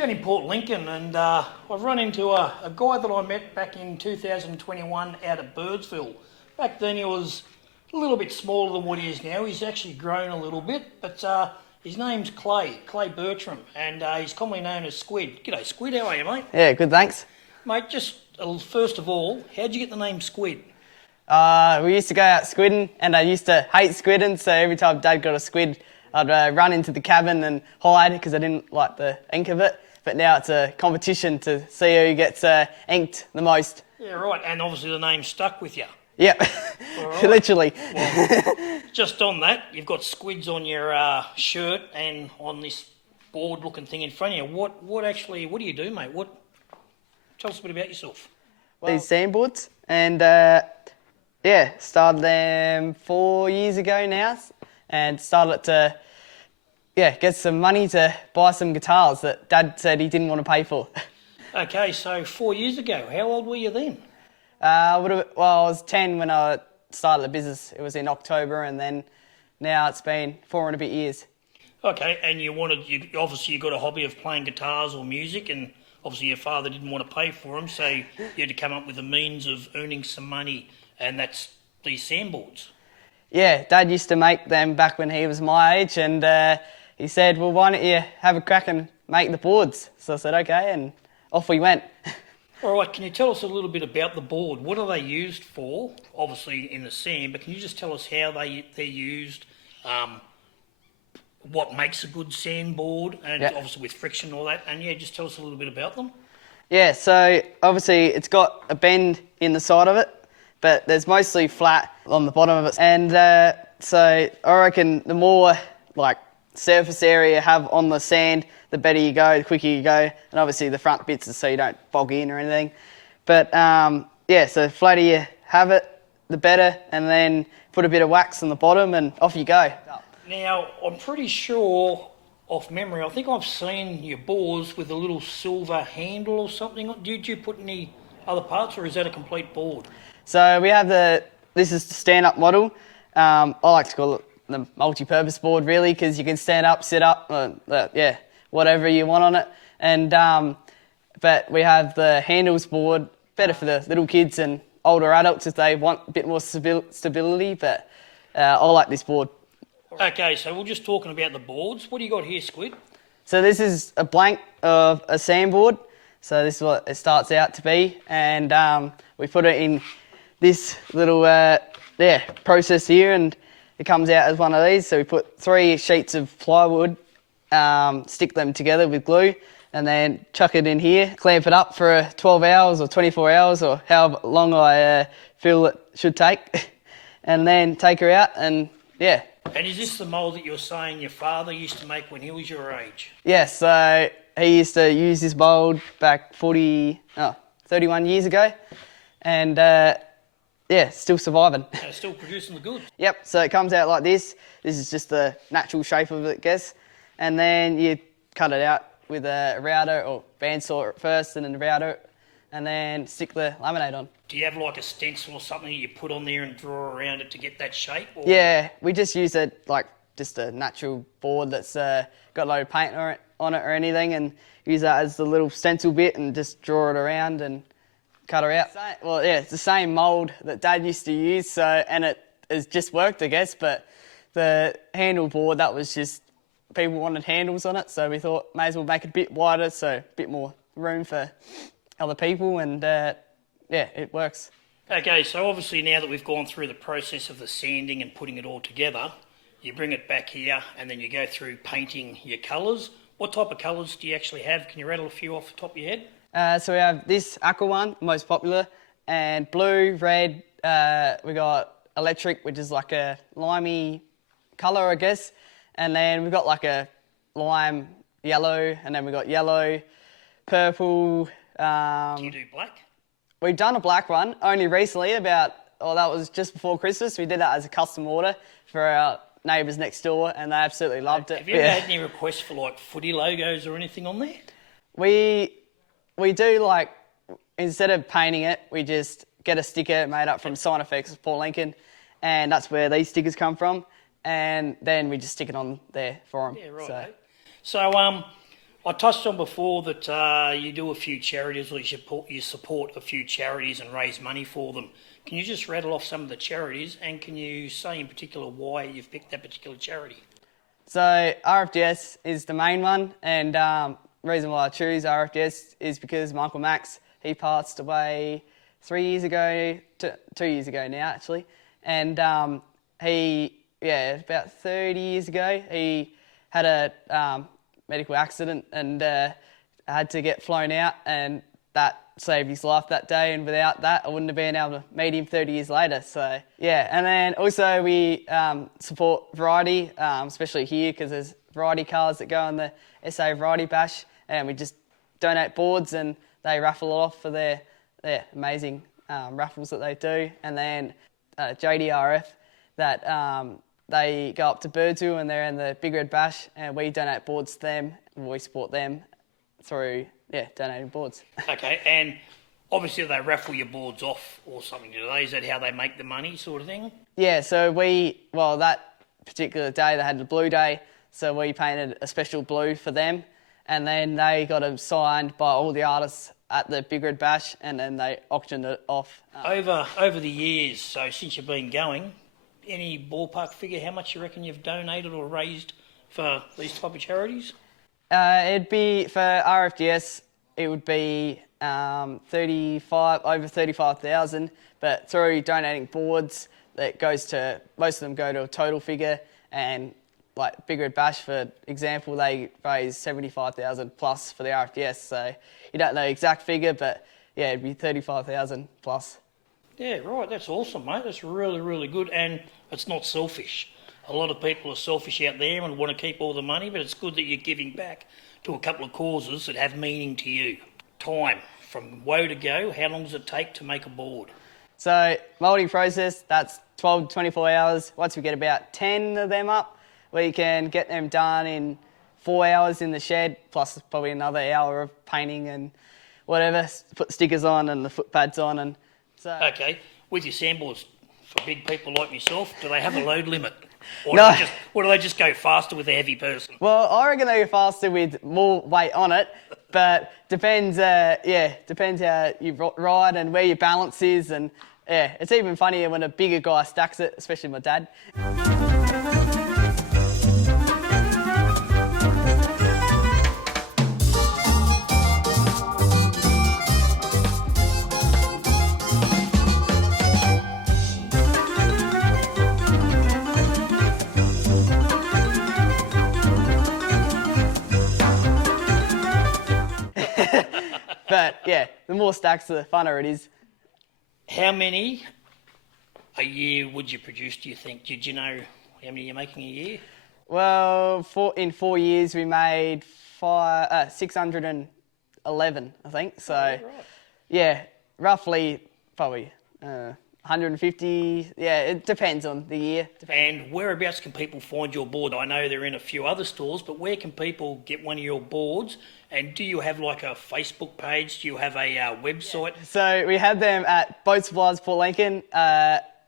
down in Port Lincoln, and I've run into a guy that I met back in 2021 out at Birdsville. Back then he was a little bit smaller than what he is now. He's actually grown a little bit, but his name's Clay Bertram, and he's commonly known as Squid. G'day Squid, how are you, mate? Yeah, good, thanks. Mate, just first of all, how'd you get the name Squid? We used to go out squidding, and I used to hate squidding, so every time Dad got a squid, I'd run into the cabin and hide because I didn't like the ink of it. But now it's a competition to see who gets inked the most. Yeah, right, and obviously the name stuck with you. Yep, right. Literally. Well, just on that, you've got squids on your shirt and on this board-looking thing in front of you. What do you do, mate? Tell us a bit about yourself. Well, these sandboards, and started them 4 years ago now, and started to get some money to buy some guitars that Dad said he didn't want to pay for. Okay, so 4 years ago, how old were you then? I was 10 when I started the business. It was in October, and then now it's been 4 and a bit years. Okay, and obviously you got a hobby of playing guitars or music, and obviously your father didn't want to pay for them, so you had to come up with a means of earning some money, and that's these sandboards. Yeah, Dad used to make them back when he was my age, and he said, well, why don't you have a crack and make the boards? So I said, okay, and off we went. All right, can you tell us a little bit about the board? What are they used for? Obviously in the sand, but can you just tell us how they're used, what makes a good sandboard, and obviously with friction and all that, and just tell us a little bit about them. Yeah, so obviously it's got a bend in the side of it, but there's mostly flat on the bottom of it. And so I reckon the more surface area you have on the sand, the better you go, the quicker you go. And obviously the front bits is so you don't bog in or anything. But so the flatter you have it, the better. And then put a bit of wax on the bottom and off you go. Now, I'm pretty sure, off memory, I think I've seen your boards with a little silver handle or something. Did you put any other parts, or is that a complete board? So we have this is the stand-up model. I like to call it the multi-purpose board, really, because you can stand up, sit up, whatever you want on it. And but we have the handles board, better for the little kids and older adults if they want a bit more stability. But I like this board. Okay, so we're just talking about the boards. What do you got here, Squid? So this is a blank of a sandboard. So this is what it starts out to be, and we put it in this little process here, and it comes out as one of these. So we put 3 sheets of plywood, stick them together with glue, and then chuck it in here, clamp it up for 12 hours or 24 hours or however long I feel it should take, and then take her out and And is this the mould that you're saying your father used to make when he was your age? Yes, so he used to use this mould back 31 years ago, and still surviving. Still producing the goods. Yep, so it comes out like this. This is just the natural shape of it, I guess. And then you cut it out with a router or bandsaw at first, and then the router, and then stick the laminate on. Do you have like a stencil or something that you put on there and draw around it to get that shape? Or? Yeah, we just use it just a natural board that's got a load of paint on it or anything, and use that as the little stencil bit and just draw it around and cut her out. Well, yeah, it's the same mould that Dad used to use, and it has just worked, I guess, but the handle board, that was just, people wanted handles on it, so we thought may as well make it a bit wider, so a bit more room for other people, and it works. Okay, so obviously now that we've gone through the process of the sanding and putting it all together, you bring it back here and then you go through painting your colours. What type of colours do you actually have? Can you rattle a few off the top of your head? So we have this aqua one, most popular, and blue, red, we got electric, which is like a limey colour, I guess, and then we've got like a lime yellow, and then we got yellow, purple. Do you do black? We've done a black one only recently, that was just before Christmas. We did that as a custom order for our neighbours next door, and they absolutely loved it. Have you ever had any requests for footy logos or anything on there? We do instead of painting it, we just get a sticker made up from Sign Effects of Port Lincoln, and that's where these stickers come from, and then we just stick it on there for them. Yeah, right. So I touched on before that you do a few charities, or you support a few charities and raise money for them. Can you just rattle off some of the charities, and can you say in particular why you've picked that particular charity? So RFDS is the main one, and the reason why I choose RFDS is because my Uncle Max, he passed away 3 years ago, 2 years ago now actually, and about 30 years ago, he had a medical accident and had to get flown out, and that saved his life that day, and without that I wouldn't have been able to meet him 30 years later. So yeah, and then also we support variety, especially here because there's variety cars that go on the SA Variety Bash, and we just donate boards and they raffle off for their amazing raffles that they do. And then JDRF, that they go up to Birdsville and they're in the Big Red Bash, and we donate boards to them, and we support them through donating boards. Okay, and obviously they raffle your boards off or something, do they? Is that how they make the money, sort of thing? Yeah, so that particular day they had the blue day, so we painted a special blue for them, and then they got them signed by all the artists at the Big Red Bash, and then they auctioned it off. Over the years, so since you've been going, any ballpark figure how much you reckon you've donated or raised for these type of charities? It'd be, for RFDS, it would be over 35,000, but through donating boards, most of them go to a total figure, and like Big Red Bash, for example, they raise 75,000 plus for the RFDS, so you don't know the exact figure, but yeah, it'd be 35,000 plus. Yeah, right, that's awesome, mate. That's really, really good, and it's not selfish. A lot of people are selfish out there and want to keep all the money, but it's good that you're giving back to a couple of causes that have meaning to you. Time, from woe to go, how long does it take to make a board? So, moulding process, that's 12 to 24 hours. Once we get about 10 of them up, we can get them done in 4 hours in the shed, plus probably another hour of painting and whatever, put stickers on and the foot pads on. And so. Okay, with your sandboards, for big people like myself, do they have a load limit? Or No. Do they just go faster with a heavy person? Well, I reckon they go faster with more weight on it, but depends how you ride and where your balance is, and yeah, it's even funnier when a bigger guy stacks it, especially my dad. But yeah, the more stacks, the funner it is. How many a year would you produce, do you think? Did you know how many you're making a year? Well, in 4 years we made 611, I think. So, right. Yeah, roughly probably 150. Yeah, it depends on the year. And whereabouts can people find your board? I know they're in a few other stores, but where can people get one of your boards? And do you have like a Facebook page? Do you have a website? Yeah. So we have them at Boat Supplies Port Lincoln,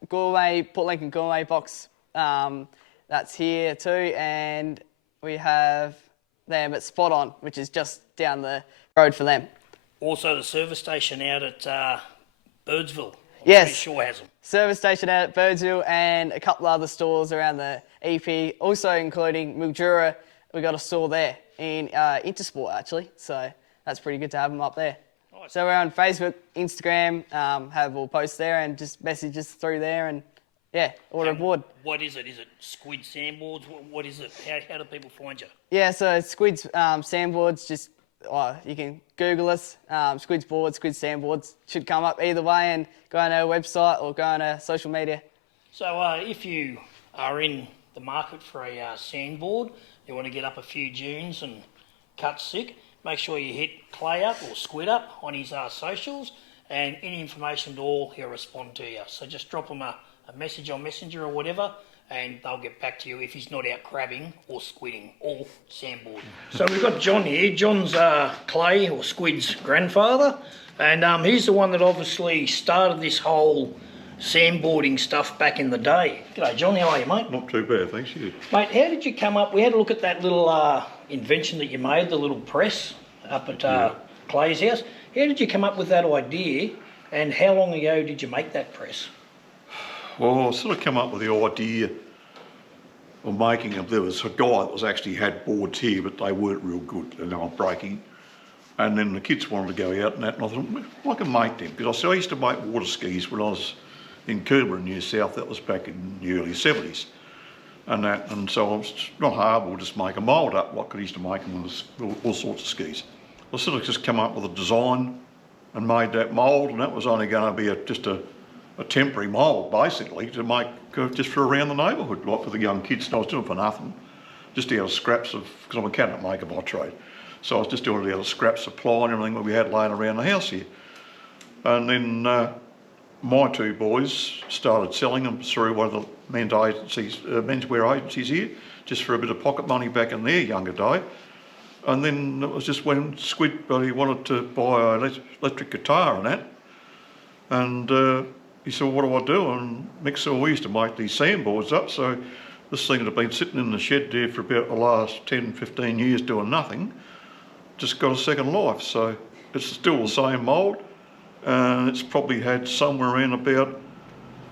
Port Lincoln Gourmet Box. That's here too, and we have them at Spot On, which is just down the road for them. Also, the service station out at Birdsville. Yes. Pretty sure has them. Service station out at Birdsville and a couple of other stores around the EP, also including Mildura. We got a store there in Intersport actually, so that's pretty good to have them up there. Nice. So we're on Facebook, Instagram, have all posts there and just message us through there and yeah, order a board. What is it? Is it Squid Sandboards? What is it? How do people find you? Yeah, so Squid's Sandboards, just you can Google us, Squid's Boards, Squid Sandboards, should come up either way, and go on our website or go on our social media. So if you are in the market for a sandboard, you want to get up a few dunes and cut sick, make sure you hit Clay up or Squid up on his socials, and any information at all, he'll respond to you. So just drop him a message on Messenger or whatever, and they'll get back to you if he's not out crabbing or squidding or sandboarding. So we've got John here. John's Clay or Squid's grandfather, and he's the one that obviously started this whole sandboarding stuff back in the day. G'day John, how are you mate? Not too bad, thanks you. Mate, how did you come up, we had a look at that little invention that you made, the little press up at Clay's house. How did you come up with that idea and how long ago did you make that press? Well, I sort of come up with the idea of making them. There was a guy that actually had boards here, but they weren't real good and they were breaking. And then the kids wanted to go out and that, and I thought, well, I can make them. Because I said I used to make water skis when I was in Coomera in New South. That was back in the early 70s. And so it's not hard, we'll just make a mould up like I used to make them with all sorts of skis. I sort of just come up with a design and made that mould, and that was only going to be just a temporary mould basically to make just for around the neighbourhood, like for the young kids. And I was doing it for nothing, just out of scraps of, because I'm a cabinet maker by trade. So I was just doing it out of scraps of ply and everything that we had laying around the house here. And then my two boys started selling them through one of the menswear agencies here, just for a bit of pocket money back in their younger day. And then it was just when Squid wanted to buy an electric guitar and that. And he said, well, what do I do? And Mick said, well, we used to make these sandboards up. So this thing had been sitting in the shed there for about the last 10, 15 years doing nothing. Just got a second life. So it's still the same mould. And it's probably had somewhere around about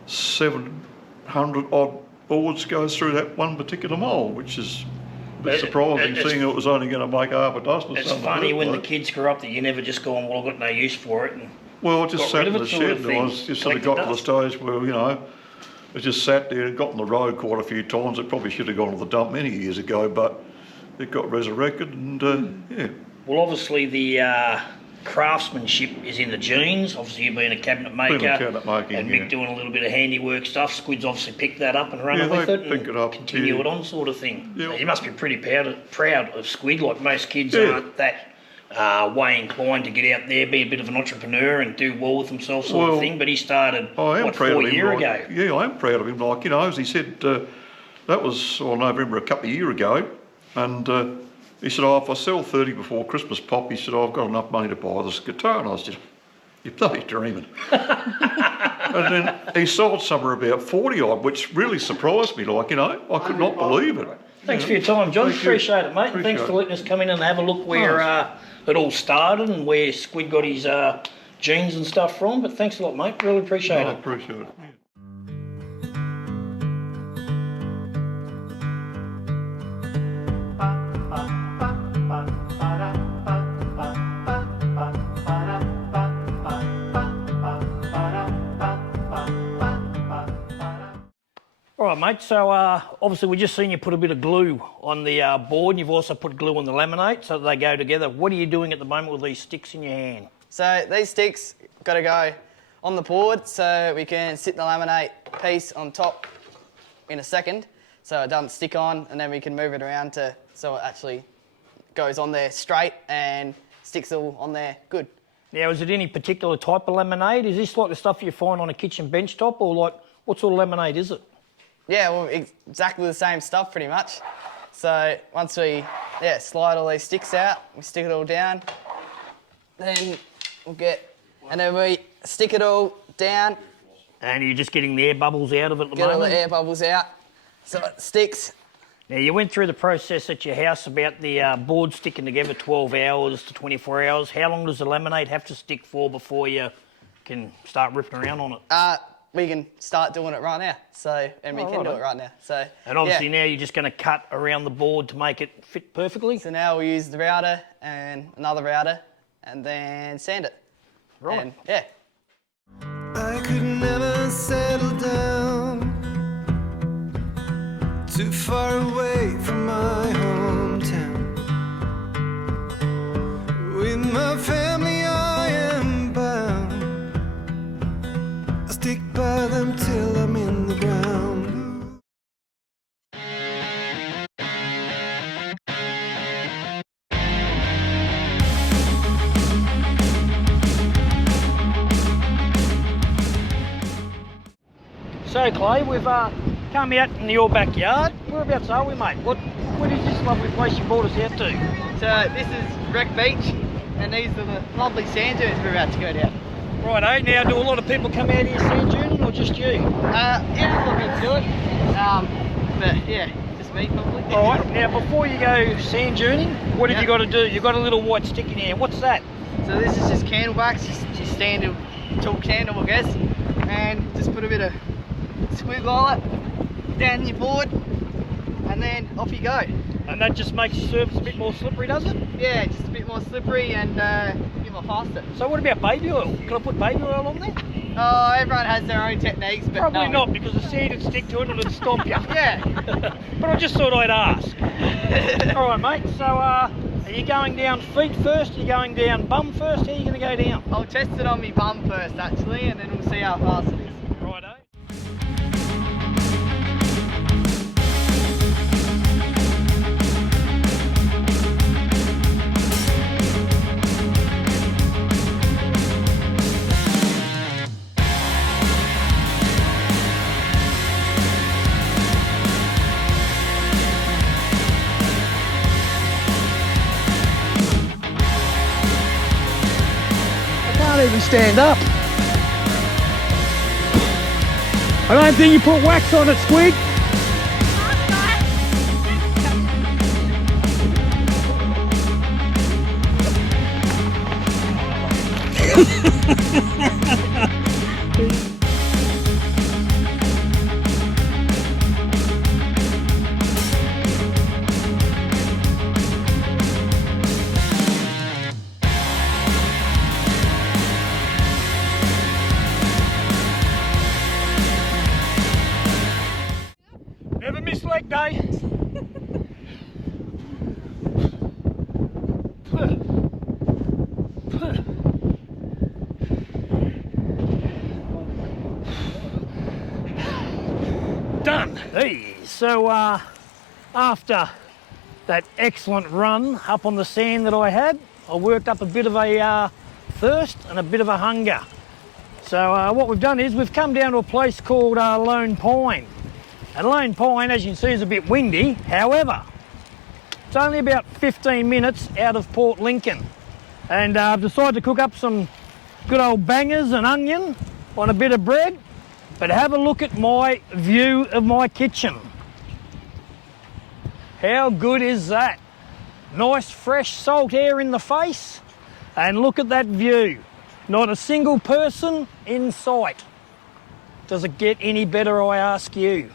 700 odd boards go through that one particular mould, which is a bit surprising, seeing it was only going to make half a dozen or something. It's funny when the kids grew up that you never just gone, well, I've got no use for it. And well, I just sat in the shed and I just sort of got to the stage where, you know, it just sat there and got on the road quite a few times. It probably should have gone to the dump many years ago, but it got resurrected and, yeah. Well, obviously the craftsmanship is in the genes. Obviously you being a cabinet maker, and Mick doing a little bit of handiwork stuff. Squid's obviously picked that up and run with it and continue it on sort of thing. Yeah. You must be pretty proud of Squid, like most kids aren't that way inclined to get out there, be a bit of an entrepreneur and do well with himself sort of thing, but he started, 4 years ago? Yeah, I am proud of him. Like, you know, as he said, that was November a couple of years ago, and he said, oh, if I sell 30 before Christmas, Pop, he said, oh, I've got enough money to buy this guitar. And I said, you're bloody dreaming. And then he sold somewhere about 40 odd, which really surprised me, like, you know, I could not believe it. Thanks for your time, John. Appreciate it, mate. And thanks for letting us come in and have a look where it all started and where Squid got his genes and stuff from. But thanks a lot, mate. Really appreciate it. I appreciate it. Yeah. All right, mate, so obviously we've just seen you put a bit of glue on the board, and you've also put glue on the laminate so that they go together. What are you doing at the moment with these sticks in your hand? So these sticks got to go on the board so we can sit the laminate piece on top in a second so it doesn't stick on, and then we can move it around so it actually goes on there straight and sticks all on there good. Now, is it any particular type of laminate? Is this like the stuff you find on a kitchen bench top, or like what sort of laminate is it? Yeah, well, exactly the same stuff pretty much. So once we slide all these sticks out, we stick it all down, then and then we stick it all down. And you're just getting the air bubbles out of it at the moment? Get all the air bubbles out so it sticks. Now, you went through the process at your house about the board sticking together 12 hours to 24 hours. How long does the laminate have to stick for before you can start ripping around on it? We can start doing it right now. And we can do it right now. And obviously now you're just going to cut around the board to make it fit perfectly? So now we'll use the router and another router and then sand it. Right. And, I could never settle down too far away from my hometown. With my family I am bound. I stick by them till I'm in the ground. So, Clay, we've come out in your backyard. Whereabouts are we, mate? What is this lovely place you brought us out to? So this is Wreck Beach, and these are the lovely sand dunes we're about to go down. Righto, now do a lot of people come out here sand duning, or or just you? Yeah, look into it. But yeah, just me probably. All right, now before you go sand duning, what have you got to do? You've got a little white stick in here. What's that? So this is just candle wax, just standard chalk candle, I guess. And just put a bit of squid light down your board, and then off you go. And that just makes the surface a bit more slippery, does it? Yeah, just a bit more slippery and a bit more faster. So what about baby oil? Can I put baby oil on there? Oh, everyone has their own techniques, but Probably no. not, because the sand would stick to it and it'd stomp you. Yeah. But I just thought I'd ask. All right, mate. So are you going down feet first? Are you going down bum first? How are you going to go down? I'll test it on my bum first, actually, and then we'll see how fast it is. Righto. Can't even stand up. I don't think you put wax on it, Squid. Never miss leg day. Done. Hey, so after that excellent run up on the sand that I had, I worked up a bit of a thirst and a bit of a hunger. So what we've done is we've come down to a place called Lone Pine. And Lone Pine, as you can see, is a bit windy. However, it's only about 15 minutes out of Port Lincoln. And I've decided to cook up some good old bangers and onion on a bit of bread. But have a look at my view of my kitchen. How good is that? Nice fresh salt air in the face. And look at that view. Not a single person in sight. Does it get any better, I ask you?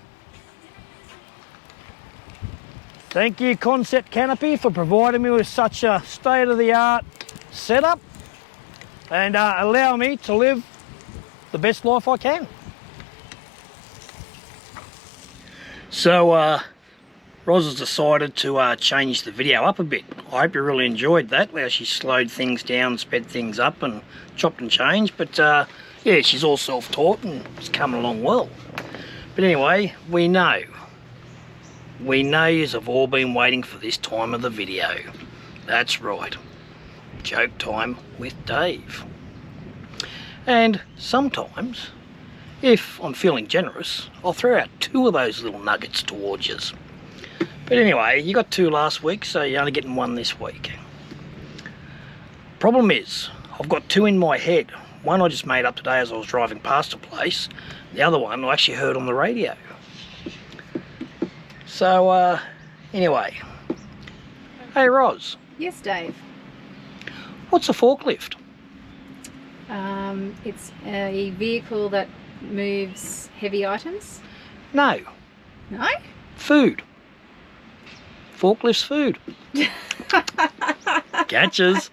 Thank you, Concept Canopy, for providing me with such a state-of-the-art setup and allow me to live the best life I can. So, Roz has decided to change the video up a bit. I hope you really enjoyed that, how she slowed things down, sped things up and chopped and changed. But yeah, she's all self-taught and it's coming along well. But anyway, we know you've all been waiting for this time of the video. That's right, joke time with Dave. And sometimes, if I'm feeling generous, I'll throw out 2 of those little nuggets towards you. But anyway, you got 2 last week, so you're only getting 1 this week. Problem is, I've got 2 in my head. One I just made up today as I was driving past a place. The other one I actually heard on the radio. So, anyway. Hey, Roz. Yes, Dave. What's a forklift? It's a vehicle that moves heavy items. No. No? Food. Forklift's food. Catches.